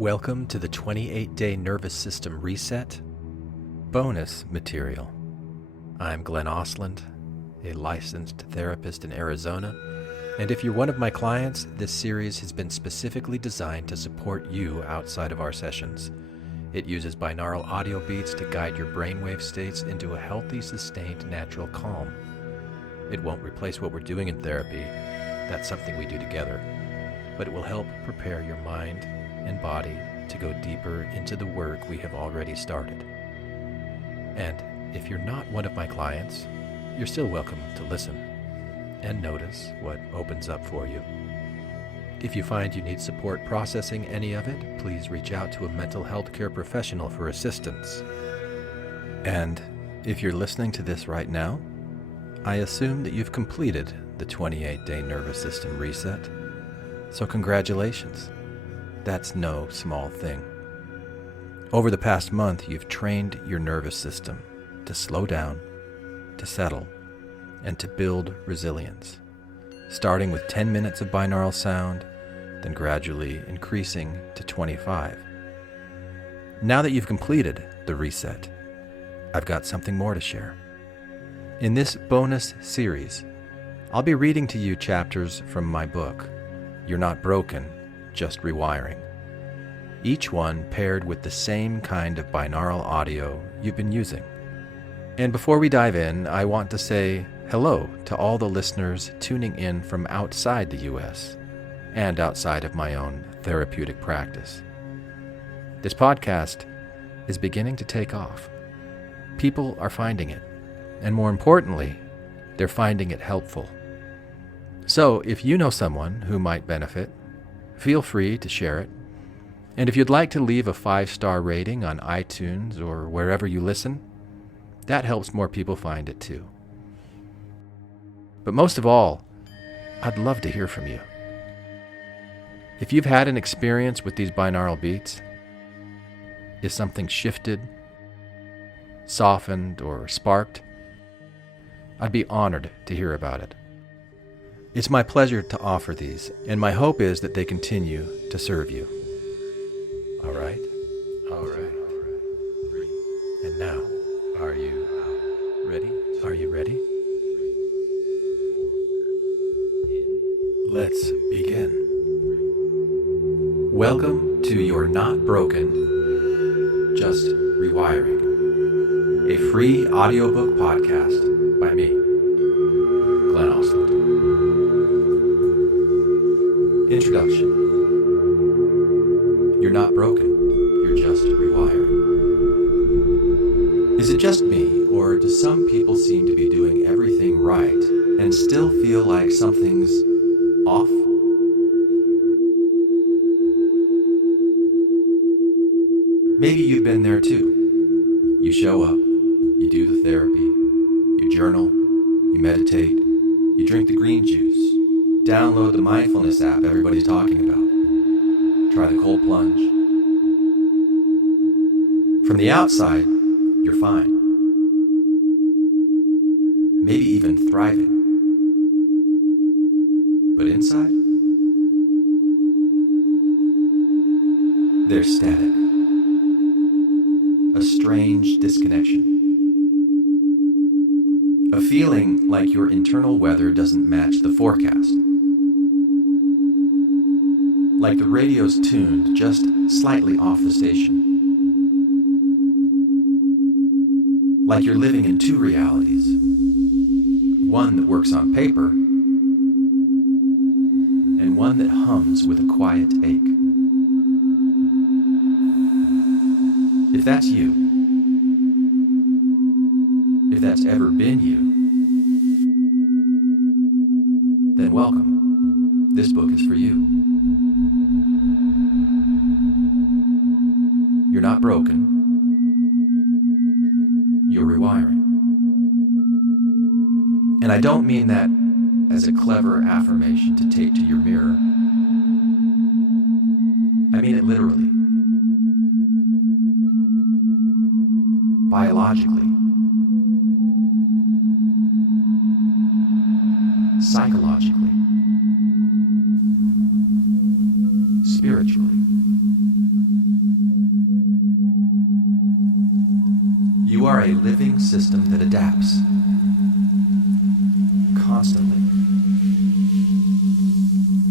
Welcome to the 28-Day Nervous System Reset bonus material. I'm Glenn Ostlund, a licensed therapist in Arizona, and if you're one of my clients, this series has been specifically designed to support you outside of our sessions. It uses binaural audio beats to guide your brainwave states into a healthy, sustained, natural calm. It won't replace what we're doing in therapy. That's something we do together. But it will help prepare your mind and body to go deeper into the work we have already started. And if you're not one of my clients, you're still welcome to listen and notice what opens up for you. If you find you need support processing any of it, please reach out to a mental health care professional for assistance. And if you're listening to this right now, I assume that you've completed the 28-Day Nervous System Reset. So congratulations. That's no small thing. Over the past month, you've trained your nervous system to slow down, to settle, and to build resilience, starting with 10 minutes of binaural sound, then gradually increasing to 25. Now that you've completed the reset, I've got something more to share. In this bonus series, I'll be reading to you chapters from my book, You're Not Broken, Just Rewiring. Each one paired with the same kind of binaural audio you've been using. And before we dive in, I want to say hello to all the listeners tuning in from outside the U.S. and outside of my own therapeutic practice. This podcast is beginning to take off. People are finding it, and more importantly, they're finding it helpful. So if you know someone who might benefit, feel free to share it. And if you'd like to leave a 5-star rating on iTunes or wherever you listen, that helps more people find it too. But most of all, I'd love to hear from you. If you've had an experience with these binaural beats, if something shifted, softened, or sparked, I'd be honored to hear about it. It's my pleasure to offer these, and my hope is that they continue to serve you. All right. 3. And now, are you ready? Are you ready? Let's begin. Welcome to You're Not Broken, Just Rewiring, a free audiobook podcast by me, Glenn Ostlund. Introduction. You're not broken, you're just rewiring. Is it just me, or do some people seem to be doing everything right and still feel like something's off? Maybe you've been there too. You show up, you do the therapy, you journal, you meditate, you drink the green juice, download the mindfulness app everybody's talking about. Try the cold plunge. From the outside, you're fine. Maybe even thriving. But inside, there's static. A strange disconnection. A feeling like your internal weather doesn't match the forecast. Like the radio's tuned just slightly off the station. Like you're living in two realities. One that works on paper, and one that hums with a quiet ache. If that's you, if that's ever been you, then welcome. This book is for you. You're not broken. You're rewiring. And I don't mean that as a clever affirmation to take to your mirror. I mean it literally. Biologically. Psychologically. Spiritually. You are a living system that adapts constantly,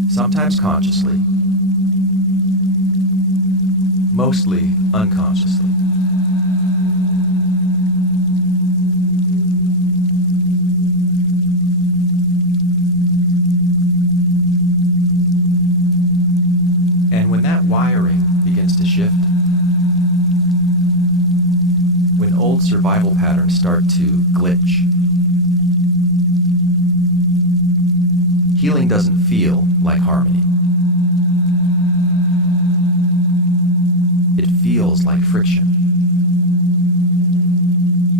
sometimes consciously, mostly unconsciously. And when that wiring begins to shift, when old survival patterns start to glitch, healing doesn't feel like harmony. It feels like friction,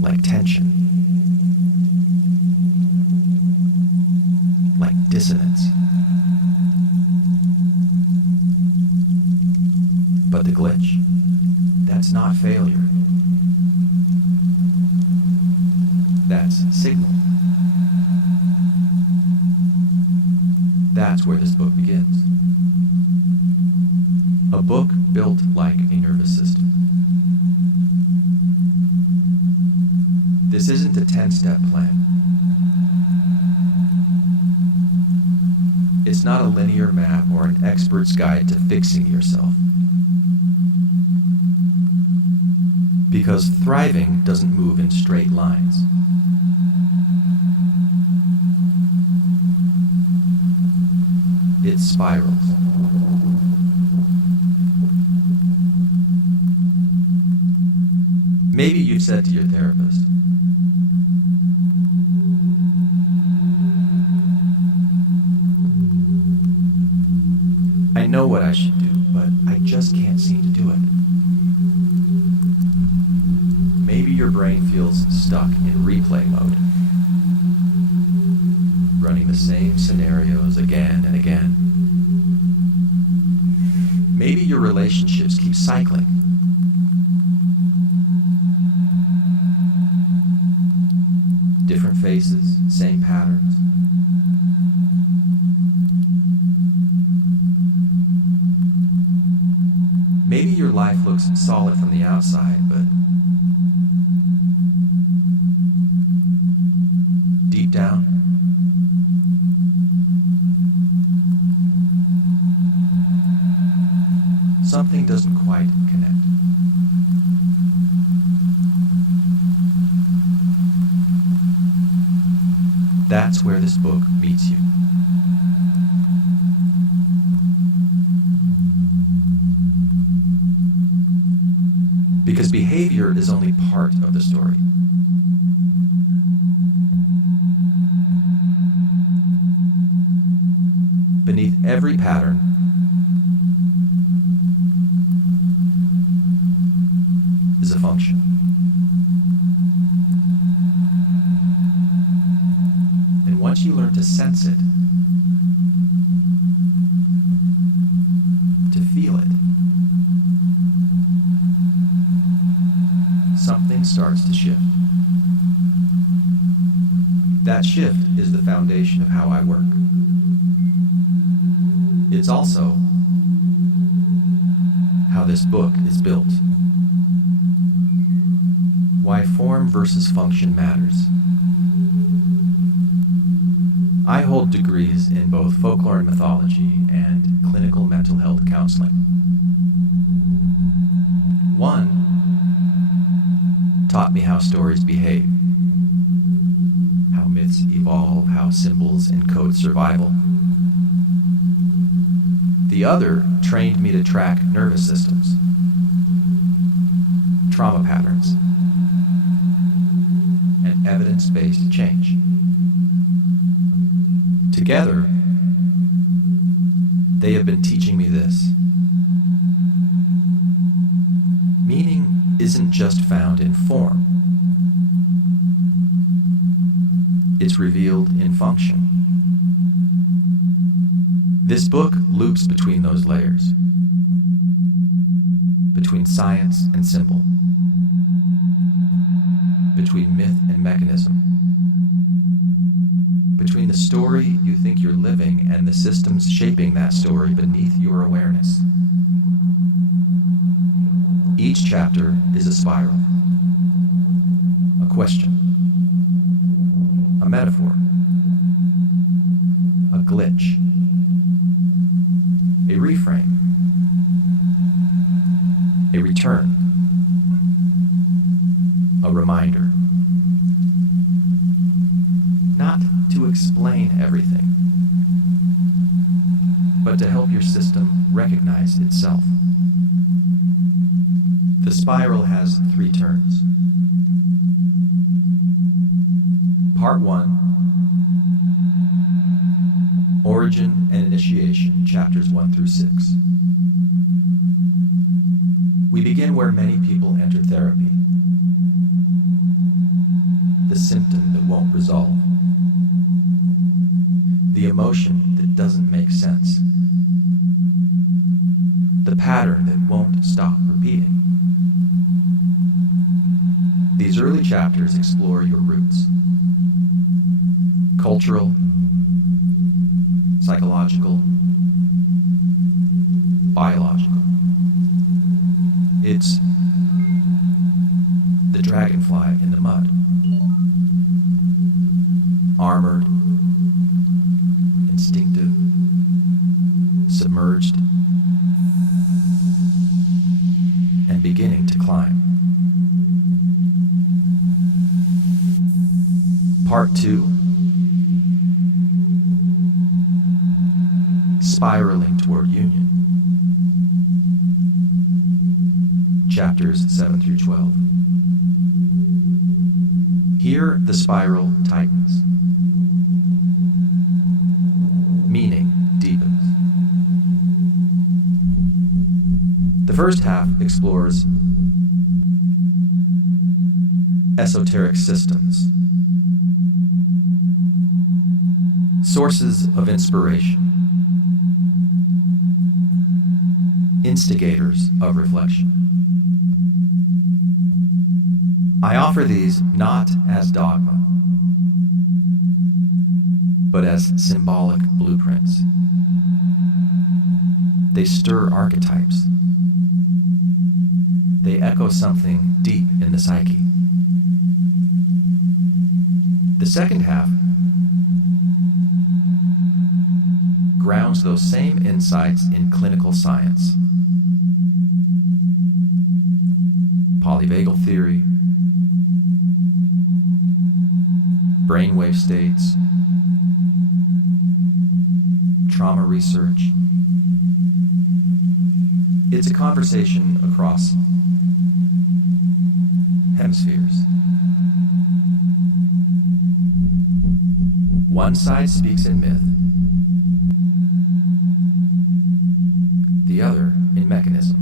like tension, like dissonance. But the glitch, that's not failure. That's signal. That's where this book begins. A book built like a nervous system. This isn't a 10-step plan. It's not a linear map or an expert's guide to fixing yourself. Because thriving doesn't move in straight lines. It spirals. Maybe you've said to your therapist, I know what I should do, but I just can't seem to do it. Maybe your brain feels stuck in replay mode, running the same scenarios again and again. Maybe your relationships keep cycling. Different faces, same patterns. Maybe your life looks solid from the outside, but deep down, something doesn't quite connect. That's where this book meets you. Because behavior is only part of the story. Beneath every pattern is a function. And once you learn to sense it, to feel it, something starts to shift. That shift is the foundation of how I work. It's also how this book is built. Why form versus function matters. I hold degrees in both folklore and mythology and clinical mental health counseling. One taught me how stories behave, how myths evolve, how symbols encode survival. The other trained me to track nervous systems, trauma patterns, and evidence-based change. Together, they have been teaching me this. Meaning isn't just found in form. It's revealed in function. This book loops between those layers, between science and symbol, between myth and mechanism, between the story you think you're living and the systems shaping that story beneath your awareness. Each chapter is a spiral. question, a metaphor, a glitch, a reframe, a return, a reminder. Not to explain everything, but to help your system recognize itself. The spiral has 3 turns. Part 1, Origin and Initiation, chapters 1 through 6. We begin where many people enter therapy. The symptom that won't resolve. The emotion that doesn't make sense. The pattern that won't stop repeating. These early chapters explore your roots. Cultural, psychological, biological. It's the dragonfly in the mud. Armored, instinctive, submerged, and beginning to climb. Part 2, Spiraling Toward Union, chapters 7 through 12. Here the spiral tightens. Meaning deepens. The first half explores esoteric systems, sources of inspiration, instigators of reflection. I offer these not as dogma, but as symbolic blueprints. They stir archetypes. They echo something deep in the psyche. The second half grounds those same insights in clinical science. Polyvagal theory, brainwave states, trauma research. It's a conversation across hemispheres. One side speaks in myth, the other in mechanism.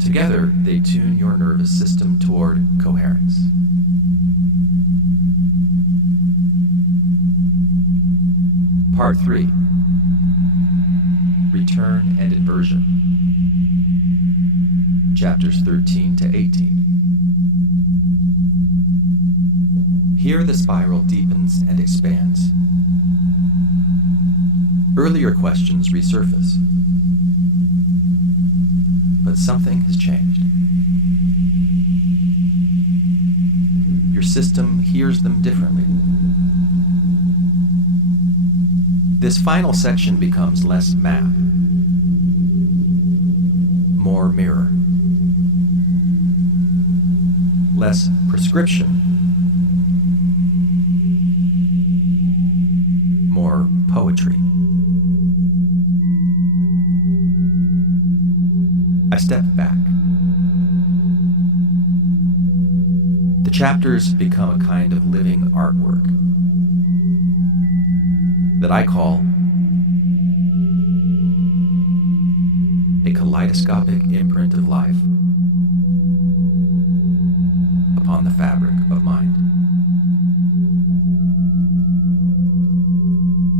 Together, they tune your nervous system toward coherence. Part 3, Return and Inversion, chapters 13 to 18. Here the spiral deepens and expands. Earlier questions resurface, but something has changed. Your system hears them differently. This final section becomes less map, more mirror, less prescription, more poetry. I stepped back. The chapters become a kind of living artwork that I call a kaleidoscopic imprint of life upon the fabric of mind.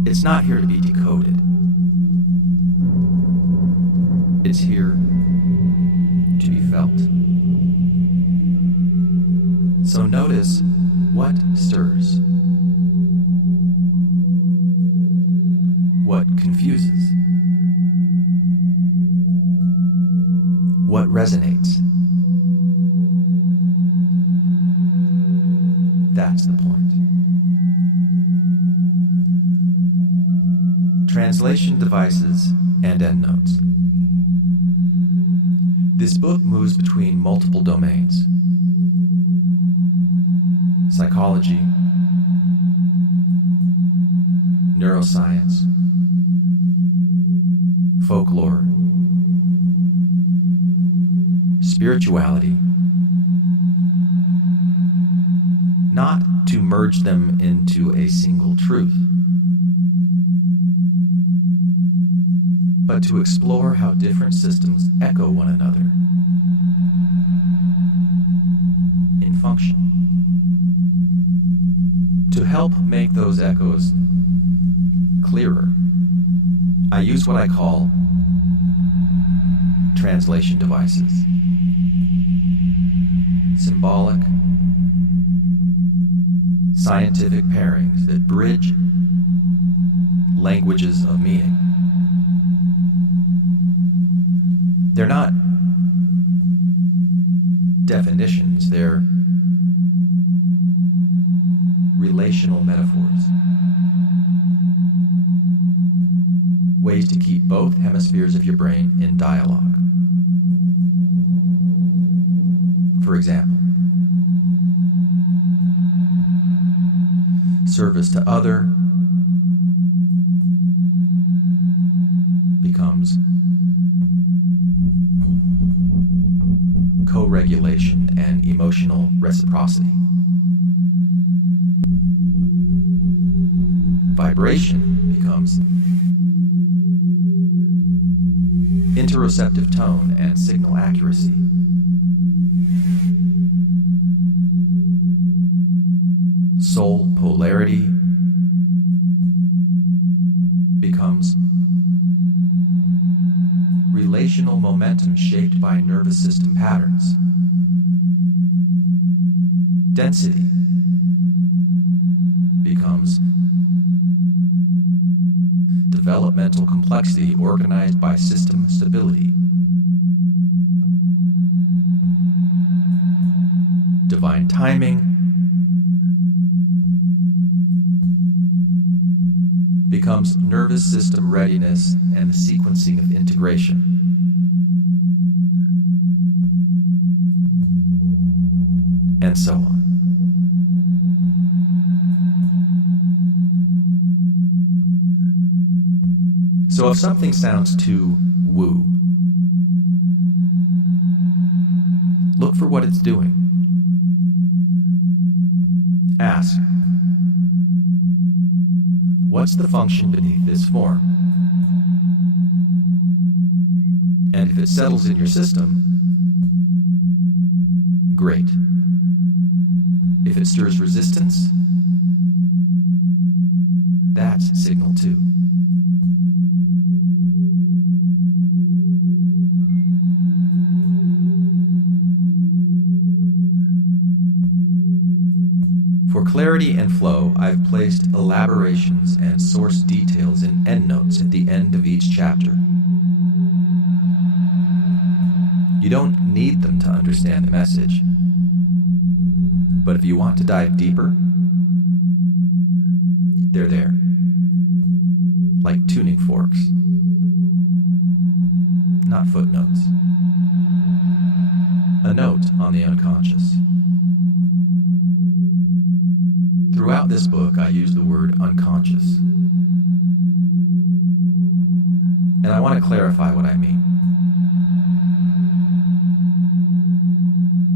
It's not here to be decoded. It's here to be felt. So notice what stirs, what confuses, what resonates, That's the point. Translation devices and endnotes. This book moves between multiple domains: psychology, neuroscience, folklore, spirituality, not to merge them into a single truth, but to explore how different systems echo one another in function. To help make those echoes clearer, I use what I call translation devices. Symbolic, scientific pairings that bridge languages of meaning. They're not definitions, they're relational metaphors. Ways to keep both hemispheres of your brain in dialogue. For example, service to other becomes co-regulation and emotional reciprocity. Vibration becomes interoceptive tone and signal accuracy. Soul polarity becomes relational momentum shaped by nervous system patterns. Density becomes developmental complexity organized by system stability. Divine timing becomes nervous system readiness and the sequencing of integration. And so on. So if something sounds too woo, look for what it's doing. Ask, what's the function beneath this form? And if it settles in your system, great. If it stirs resistance, that's signal 2. For clarity and flow, I've placed elaborations and source details in endnotes at the end of each chapter. You don't need them to understand the message, but if you want to dive deeper, they're there, like tuning forks, not footnotes. A note on the unconscious. Throughout this book, I use the word unconscious. And I want to clarify what I mean.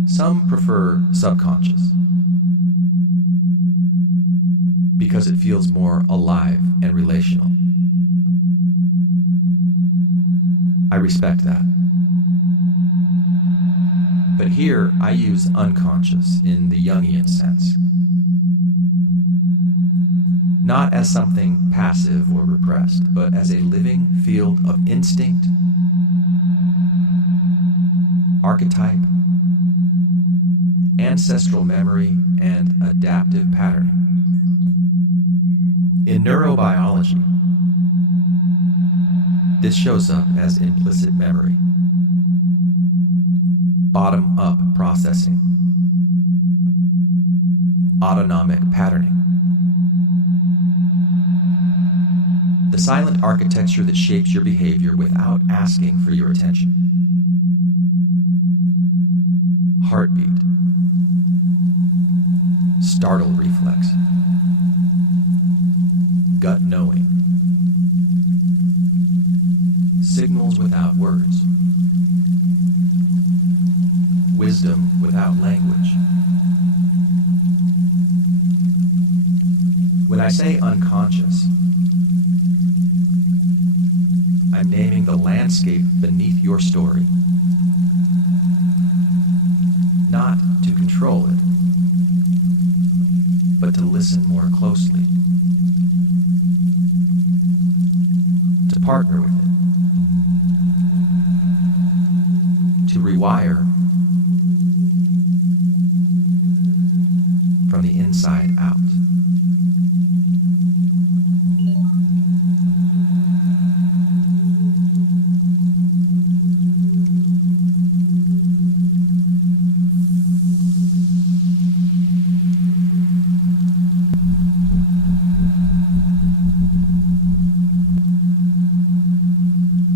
Some prefer subconscious because it feels more alive and relational. I respect that. But here, I use unconscious in the Jungian sense. Not as something passive or repressed, but as a living field of instinct, archetype, ancestral memory, and adaptive patterning. In neurobiology, this shows up as implicit memory, bottom-up processing, autonomic patterning. The silent architecture that shapes your behavior without asking for your attention. Heartbeat. Startle reflex. Gut knowing. Signals without words. Wisdom without language. When I say unconscious, I'm naming the landscape beneath your story. Not to control it, but to listen more closely. To partner with it. To rewire from the inside out.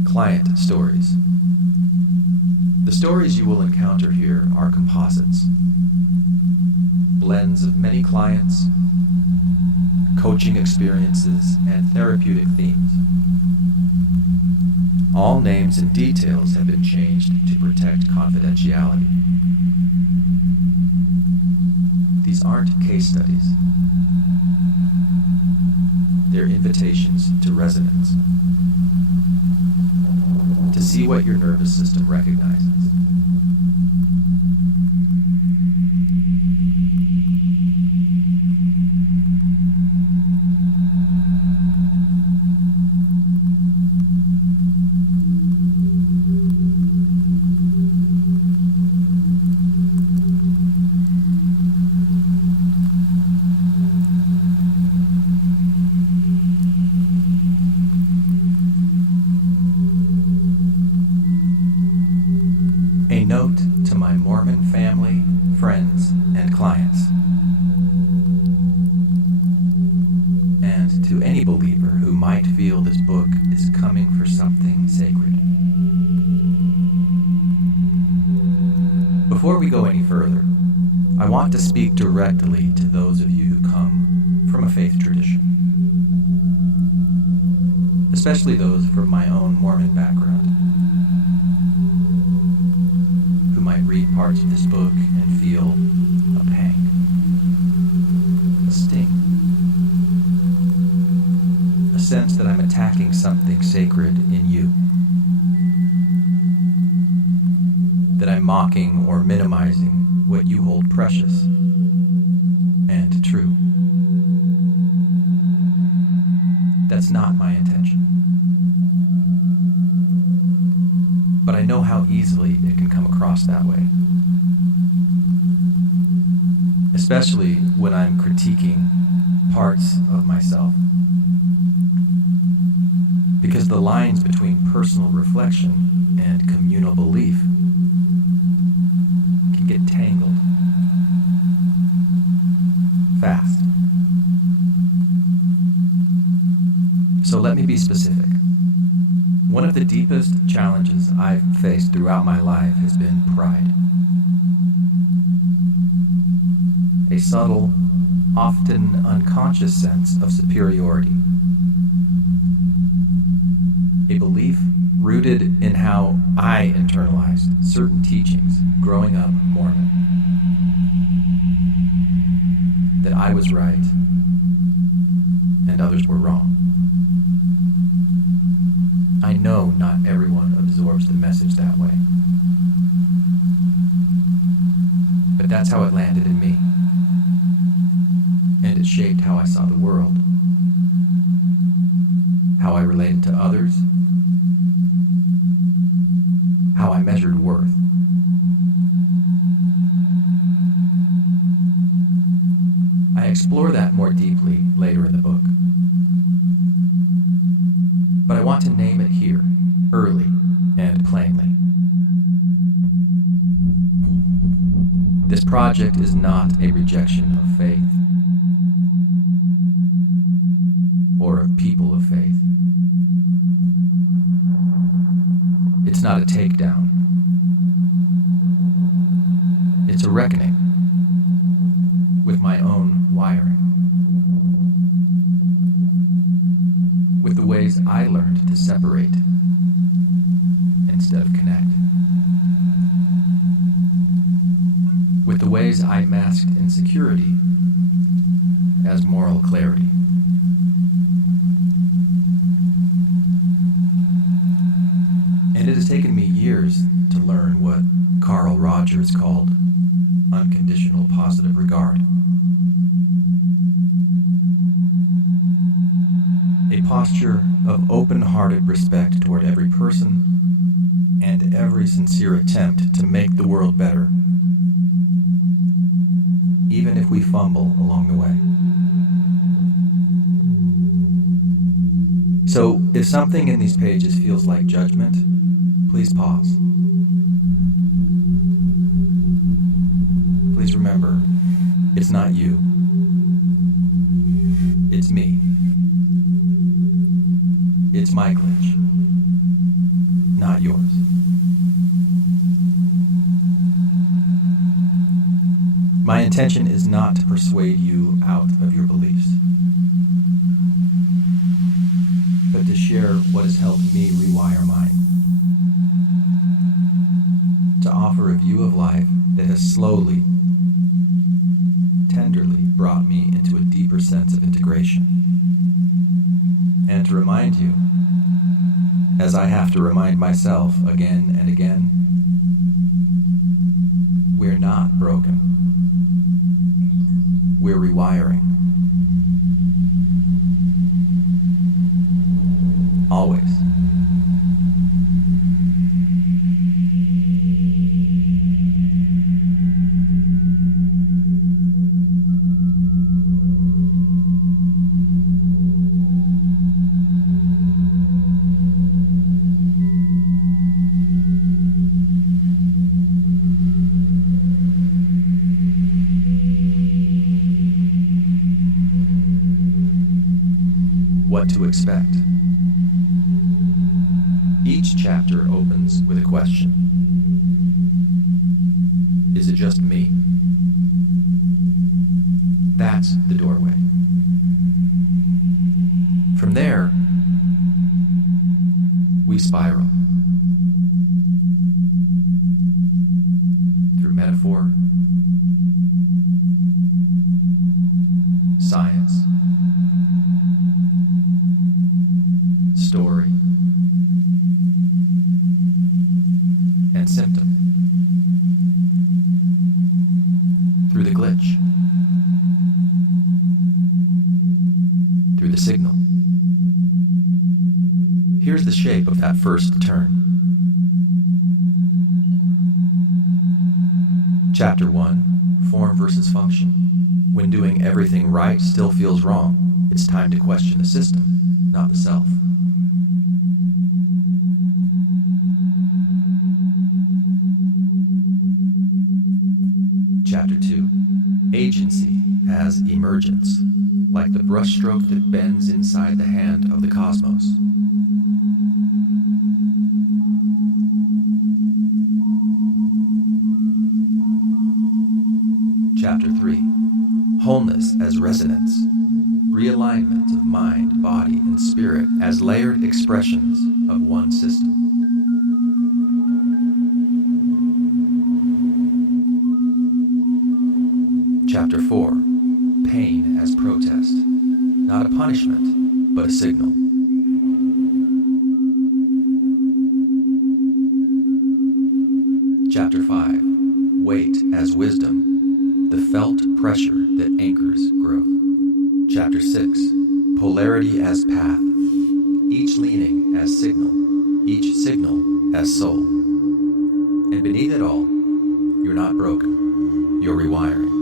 Client stories. The stories you will encounter here are composites, blends of many clients, coaching experiences, and therapeutic themes. All names and details have been changed to protect confidentiality. These aren't case studies. They're invitations to resonance. To see what your nervous system recognizes. A note to my Mormon family, friends, and clients, and to any believer who might feel this book is coming for something sacred. Before we go any further, I want to speak directly to those of you who come from a faith tradition, especially those from my own Mormon background, who might read parts of this book and feel a pang, a sting, a sense that I'm attacking something sacred in you, that I'm mocking or minimizing what you hold precious and true. That's not my intention. But I know how easily it can come across that way. Especially when I'm critiquing parts of myself. Because the lines between personal reflection and communal belief can get tangled fast. So let me be specific. One of the deepest challenges I've faced throughout my life has been pride. A subtle, often unconscious sense of superiority. A belief rooted in how I internalized certain teachings growing up Mormon. That I was right and others were wrong. I know not everyone absorbs the message that way. But that's how it landed in me. And it shaped how I saw the world. How I related to others. How I measured worth. I explore that more deeply later in the book. But I want to name it here, early and plainly. This project is not a rejection of faith. It's not a takedown. It's a reckoning with my own wiring, with the ways I learned to separate instead of connect, with the ways I masked insecurity as moral clarity. And it has taken me years to learn what Carl Rogers called unconditional positive regard. A posture of open-hearted respect toward every person and every sincere attempt to make the world better, even if we fumble along the way. So, if something in these pages feels like judgment, please pause. Please remember, it's not you. It's me. It's my glitch, not yours. My intention is not to persuade you out of your beliefs, but to share what has helped me rewire mine. To offer a view of life that has slowly, tenderly brought me into a deeper sense of integration. And to remind you, as I have to remind myself again and again, we're not broken. We're rewiring. Always. What to expect. Each chapter opens with a question. Is it just me? That's the doorway. From there, we spiral. Through metaphor, science, story, and symptom. Through the glitch. Through the signal. Here's the shape of that first turn. Chapter 1, Form versus Function. When doing everything right still feels wrong, it's time to question the system, not the self. Chapter 2, Agency as Emergence, like the brushstroke that bends inside the hand of the cosmos. Chapter 3, Wholeness as Resonance, realignment of mind, body, and spirit as layered expressions of one system. Chapter 4, Pain as Protest, not a punishment, but a signal. Chapter 5, Weight as Wisdom, the felt pressure that anchors growth. Chapter 6, Polarity as Path, each leaning as signal, each signal as soul. And beneath it all, you're not broken, you're rewiring.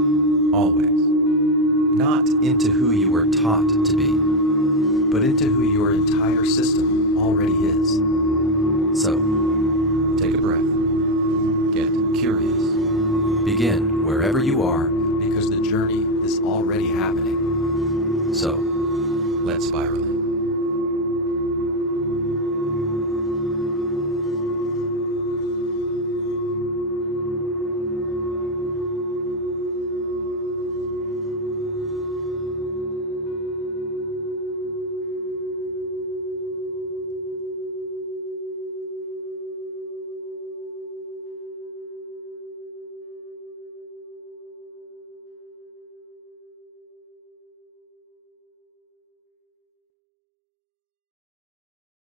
Always. Not into who you were taught to be, but into who your entire system already is. So, take a breath. Get curious. Begin wherever you are, because the journey is already happening. So, let's spiral in.